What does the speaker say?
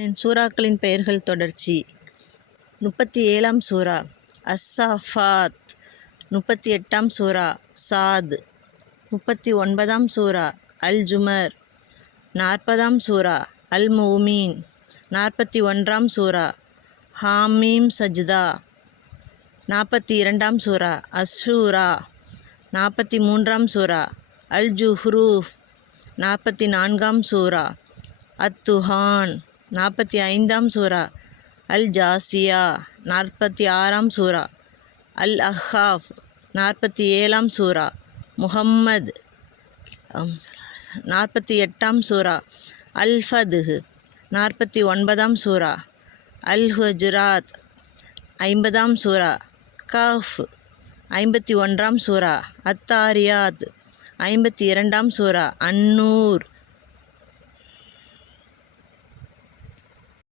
சூறாக்களின் பெயர்கள் தொடர்ச்சி. 37ஆம் சூரா அஸ்ஸாஃபாத். 38ஆம் சூரா சாத். 39ஆம் சூரா அல் ஜுமர். 40ஆம் சூரா அல் மூமீன். 41ஆம் சூரா ஹாமீம் சஜ்தா. 42ஆம் சூரா அஸ்ஸூரா. 43ஆம் சூரா அல் ஜுஹ்ரூஃப். 44ஆம் சூரா அத்துஹான். 45ஆம் சூரா அல் ஜாசியா. 46ஆம் சூரா அல் அஹ்காஃப். 47ஆம் சூரா முஹம்மத். 48ஆம் சூரா அல் ஃபத்ஹ். 49ஆம் சூரா அல் ஹுஜராத். 50ஆம் சூரா கஹ்ஃப். 51ஆம் சூரா அத்தாரியாத். 52ஆம் சூரா அன்னூர்.